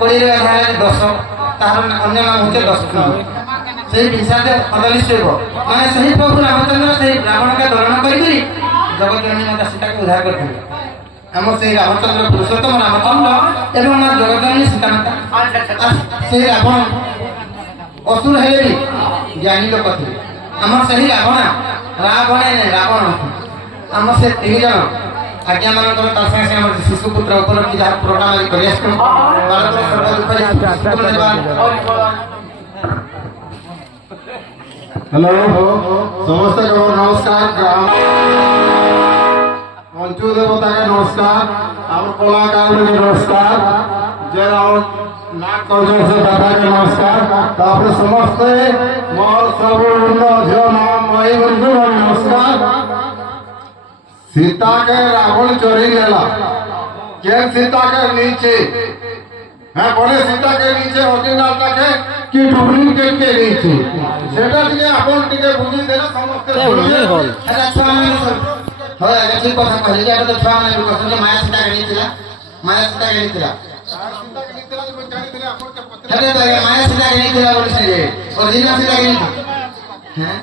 କୋଡ଼ିଏ ଏଗାର 10 ତାହାର ଅନ୍ୟ ନାମ ହେଉଛି 10 ସେଇ ବିଷାଦ ଅଦଲିଶ ମାନେ ସେହି ପ୍ରଭୁ ରାମଚନ୍ଦ୍ର ସେହି ରାବଣকে ଦଳନ କରିକିରି ଜଗତଜନନୀ ମାତା ସୀତାକୁ ଉଦ୍ଧାର କରିଥିଲେ। ଆମ ସେହି ରାମଚନ୍ଦ୍ର ପୁରୁଷୋତ୍ତମ ରାମଚନ୍ଦ୍ର ଏବଂ ମା ଜଗତଜନନୀ ସୀତାମାତା ସେହି ରାବଣ ଅସୁର ହେଲେ ବି ଜ୍ଞାନୀ ଲୋକ ଥିଲେ। ଆମର ସେହି ରାବଣ ଆମ ସେ 3 ଜଣ ଆଜ୍ଞା ମାନଙ୍କର ତା ସାଙ୍ଗେ ଆମର ଶିଶୁପୁତ୍ର ଉପଲବ୍ଧି ଯାହା ପ୍ରୋଗ୍ରାମ କରି ଆସିଛୁ। हेलो समस्त नमस्कार ग्राम मंचू देवता के नमस्कार आम कलाकार के नमस्कार जय नाक कौशल से दादा के नमस्कार तापर समस्त मोर सब झील नाम मई बंधु नमस्कार। सीता के रावण चोरी लेला के सीता के नीचे है बोले सीता के नीचे ओरिजिनल के कि डुप्लीकेट के नीचे सेटा टिके आपन टिके बुझी देना समस्त सुनिए हल अच्छा छुआ माने होय आगे ठीक কথা कहले जे तो छुआ माने लोक सुने माया सीता के नीचे माया सीता के नीचे सीता के नीचे जो जानी देले आपन के पता अरे तो माया सीता के नीचे बोली से ओरिजिनल सीता के नीचे हैं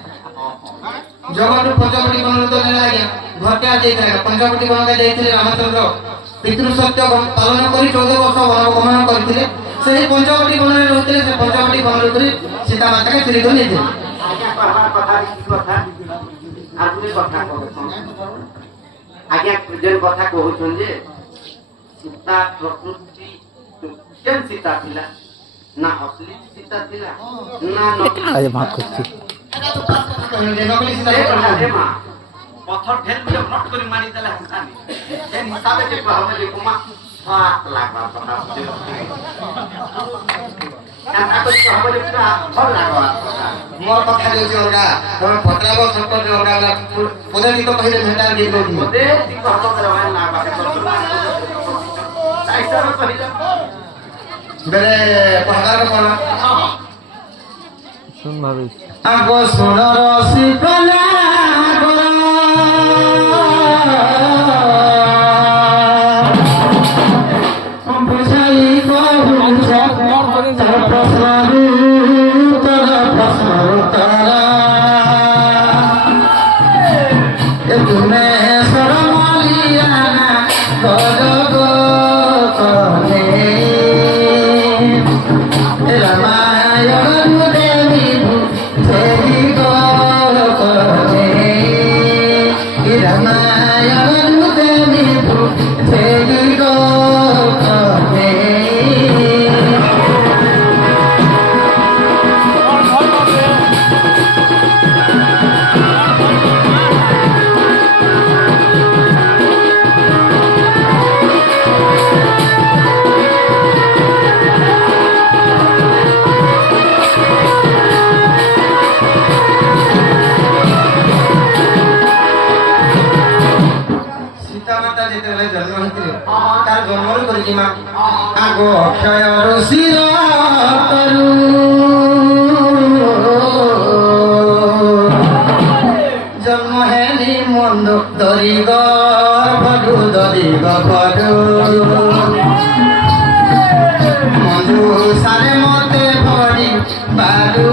जगत पंचवटी बन तो नहीं आगे घर के आ जाइए पंचवटी बन के जाइए रामचंद्र पितृ सत्य पालन करी 14 वर्ष वनगमन करथिले सेही पंचवटी बन रे रहथिले से पंचवटी बन रे करी सीता माता के चुरी कर लेथिले। आज्ञा कहबार कथा कथा आदमी कथा कहछन आज्ञा जेन कथा कहछन जे सीता प्रकृति केन सीता थिला ना असली सीता थिला ना अरे भाग करती नकली सीता अरे मां पत्थर ढेल जो नट करी मारी देला हसानी जेन हिसाबे जे कहबे जे कुमा 7 लाख पता आता तो कहबे जे पूरा भल लागवा मोर कथा जे होगा तुम पत्राबो संकट जे होगा पदनी तो कहिले भेंटा दे दो दे ती कहतो करवा ना बाटे कर साइसा में कहिला बेरे पहकार कोन सुन भाभी आगो सुन रसिकला आगो अक्षय ऋषिर तरु जन्म हेली मंद दरिग भडु दरिग भडु मधु सारे मते भरी बाडु